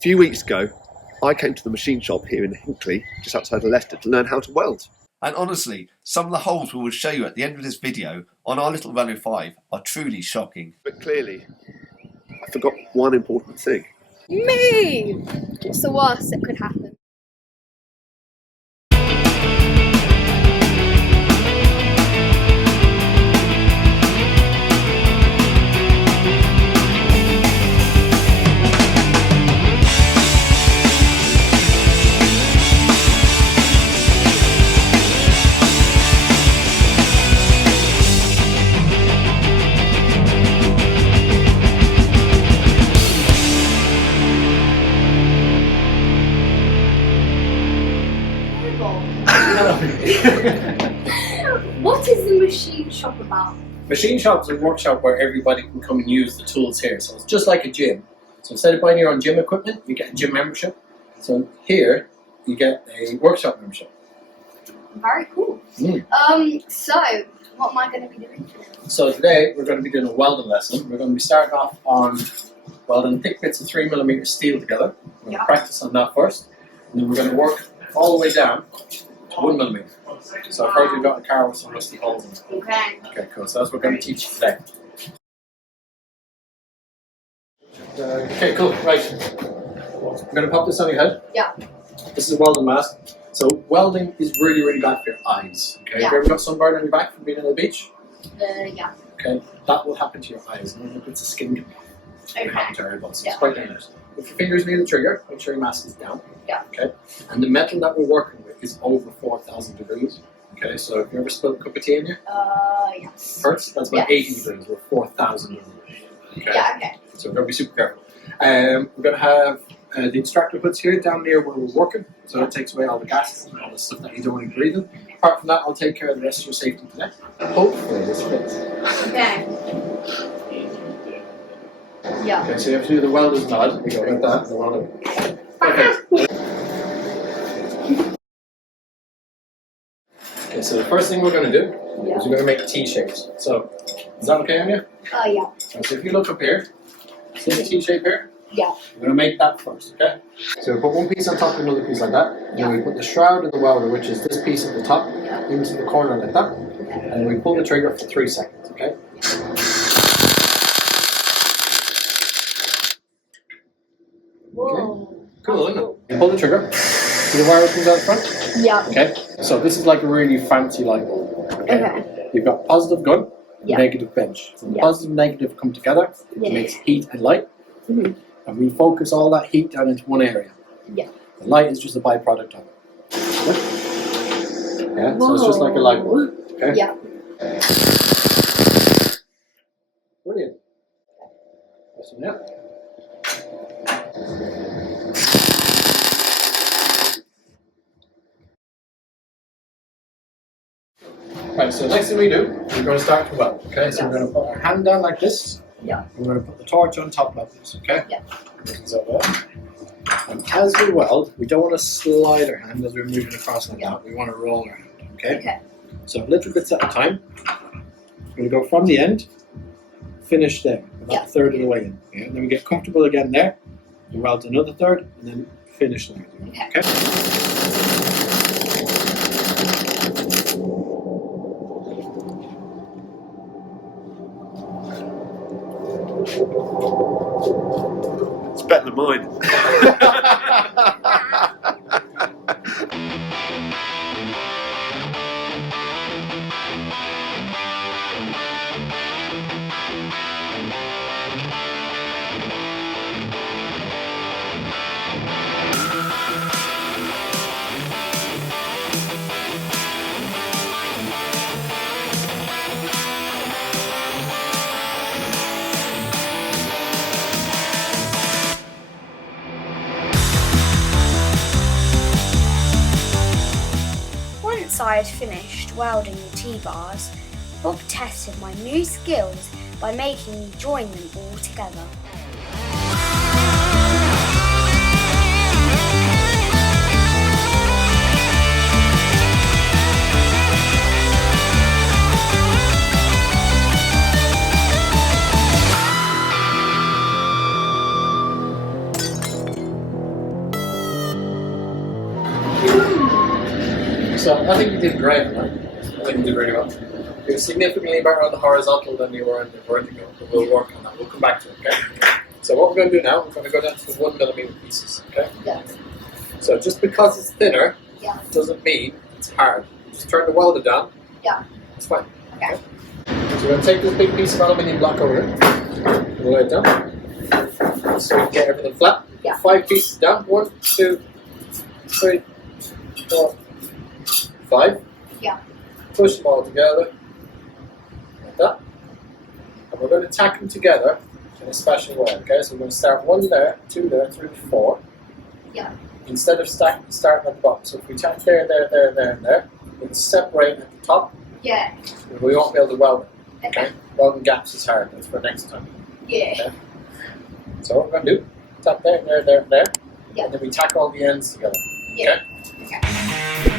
A few weeks ago, I came to the machine shop here in Hinckley, just outside of Leicester, to learn how to weld. And honestly, some of the holes we will show you at the end of this video on our little Renault 5 are truly shocking. But clearly, I forgot one important thing. Me! What's the worst that could happen? What is the machine shop about? Machine shop is a workshop where everybody can come and use the tools here. So it's just like a gym. So instead of buying your own gym equipment, you get a gym membership. So here, you get a workshop membership. Very cool. So, what am I going to be doing today? So today, we're going to be doing a welding lesson. We're going to be starting off on welding thick bits of 3mm steel together. We're going to practice on that first. And then we're going to work all the way down to 1mm. So I've heard you've got a car with some rusty holes in it. Okay. Okay, cool. So that's what we're going to teach you today. Okay, cool. Right. I'm going to pop this on your head. Yeah. This is a welding mask. So welding is really, really bad for your eyes. Okay. Yeah. Have you ever got sunburn on your back from being on the beach? Yeah. Okay. That will happen to your eyes. And it's a skin condition. Okay. It happens to everybody. So Yeah. it's quite dangerous. If your fingers near the trigger, make sure your mask is down. Yeah. Okay. And the metal that we're working with is over 4,000 degrees. Okay. So if you ever spilled a cup of tea in you? Yes. Hurts? That's about 80 degrees. We're 4,000 degrees. Okay. Yeah, okay. So we're going to be super careful. We're going to have the extractor hoods here down near where we're working. So it takes away all the gases and all the stuff that you don't want to breathe in. Apart from that, I'll take care of the rest of your safety today. Hopefully this fits. Okay. Yeah. Okay, so you have to do the welder's nod. We go like that. The welder. Okay. Okay, so the first thing we're going to do is we're going to make T shapes. So, is that okay on you? Yeah. So if you look up here, see the T shape here? Yeah. We're going to make that first, okay? So we put one piece on top of another piece like that. And then we put the shroud of the welder, which is this piece at the top, into the corner like that. And we pull the trigger for 3 seconds, okay? Whoa. Cool, isn't it? You pull the trigger. See the wire comes out the front? Yeah. Okay, so this is like a really fancy light bulb. Okay. You've got positive gun, negative bench. So the positive and negative come together, it makes heat and light. Mm-hmm. And we focus all that heat down into one area. Yeah. The light is just a byproduct of it. Yeah, so it's just like a light bulb. Okay? Yeah. Brilliant. Listen, yeah. Right, so the next thing we do, we're going to start to weld. Okay, so we're going to put our hand down like this. Yeah. We're going to put the torch on top like this. Okay? Yeah. And as we weld, we don't want to slide our hand as we're moving across like that. We want to roll our hand. Okay? Okay. So little bits at a time. We're going to go from the end, finish there, about a third of the way in. Okay? And then we get comfortable again there. We weld another third, and then finish there. Okay? It's better than mine. Once I had finished welding the T-bars, Bob tested my new skills by making me join them all together. So I think you did great on that. I think you did really well. You're significantly better on the horizontal than you were on the vertical, but we'll work on that. We'll come back to it, okay? So what we're going to do now, we're going to go down to the 1 millimeter pieces, okay? Yeah. So just because it's thinner, Yeah. doesn't mean it's hard. Just turn the welder down. Yeah. It's fine. Okay. So we're going to take this big piece of aluminium block over here. We'll lay it down. So we can get everything flat. Yeah. 5 pieces down. 1, 2, 3, 4, 5. Yeah. Push them all together. Like that. And we're going to tack them together in a special way, okay? So we're going to start 1 there, 2 there, 3, 4. Yeah. Instead of starting at the bottom. So if we tack there, and there, we'll separate at the top. Yeah. And we won't be able to weld it, Okay. okay? Welding gaps is hard. That's for next time. Yeah. Okay? So what we're going to do, tack there, Yeah. and then we tack all the ends together. Yeah. Okay? Okay.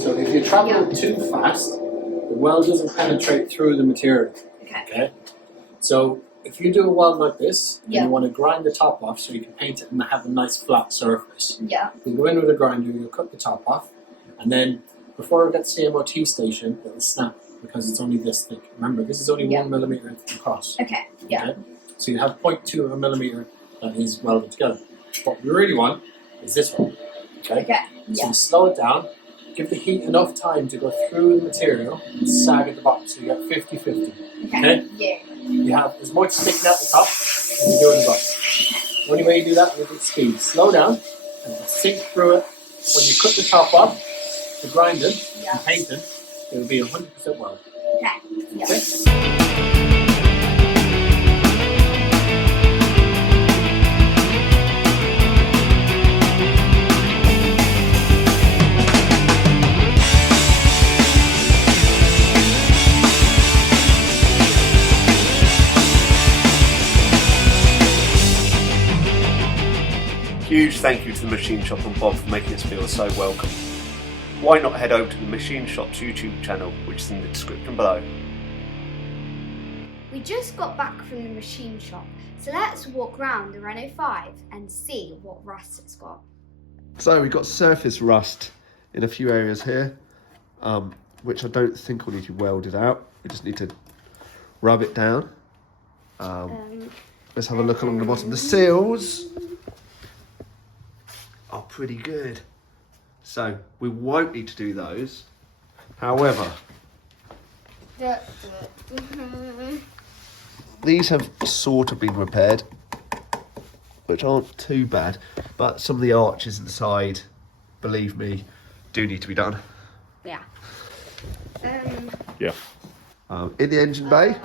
So if you travel too fast, the weld doesn't penetrate through the material. Okay? So if you do a weld like this, and you want to grind the top off so you can paint it and have a nice flat surface. Yeah. You go in with a grinder, you'll cut the top off, and then before it gets to the MOT station, it'll snap because it's only this thick. Remember, this is only 1 millimeter across. Okay. Yeah. Okay? So you have 0.2 of a millimeter that is welded together. What we really want is this one. Okay? Okay. So Yeah. you slow it down, give the heat enough time to go through the material and sag at the bottom, so you get 50-50. Okay. Yeah. You have as much sticking out the top as you do in the bottom. The only way you do that is with speed. Slow down and sink through it. When you cut the top off, the grinding and painting, it will be 100% weld. Okay. Yeah. Okay? Huge thank you to the Machine Shop and Bob for making us feel so welcome. Why not head over to the Machine Shop's YouTube channel, which is in the description below. We just got back from the machine shop, so let's walk around the Renault 5 and see what rust it's got. So we've got surface rust in a few areas here, which I don't think will need to be welded out. We just need to rub it down. Let's have a look along the bottom. The seals are pretty good, so we won't need to do those. However, these have sort of been repaired, which aren't too bad, but some of the arches inside, believe me, do need to be done. Yeah. Yeah. In the engine bay,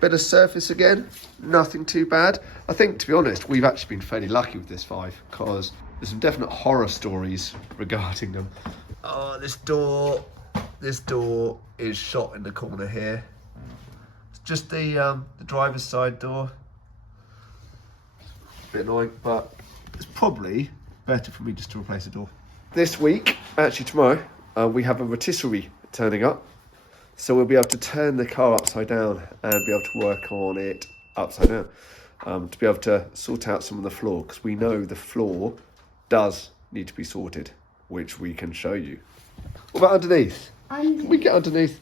bit of surface again, nothing too bad. I think, to be honest, we've actually been fairly lucky with this 5 because there's some definite horror stories regarding them. Oh, this door is shot in the corner here. It's just the driver's side door. Bit annoying, but it's probably better for me just to replace the door. This week, actually tomorrow, we have a rotisserie turning up. So we'll be able to turn the car upside down and be able to work on it upside down. To be able to sort out some of the floor, because we know the floor does need to be sorted, which we can show you. What about underneath? Can we get underneath?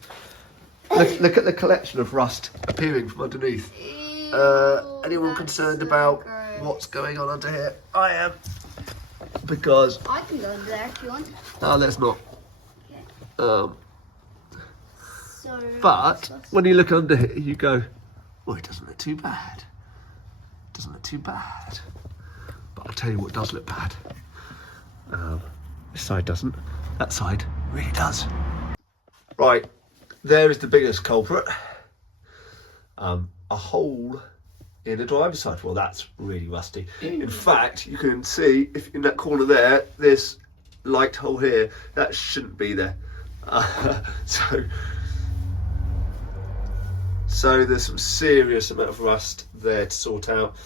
Look at the collection of rust appearing from underneath. Anyone concerned about what's going on under here? I am. Because... I can go under there if you want. No, let's not. So, But when you look under here, you go, well, it doesn't look too bad. Doesn't look too bad. But I'll tell you what does look bad. This side doesn't. That side really does. Right, there is the biggest culprit. A hole in the driver's side. Well, that's really rusty. In fact, you can see if in that corner there, this light hole here, that shouldn't be there. So there's some serious amount of rust there to sort out.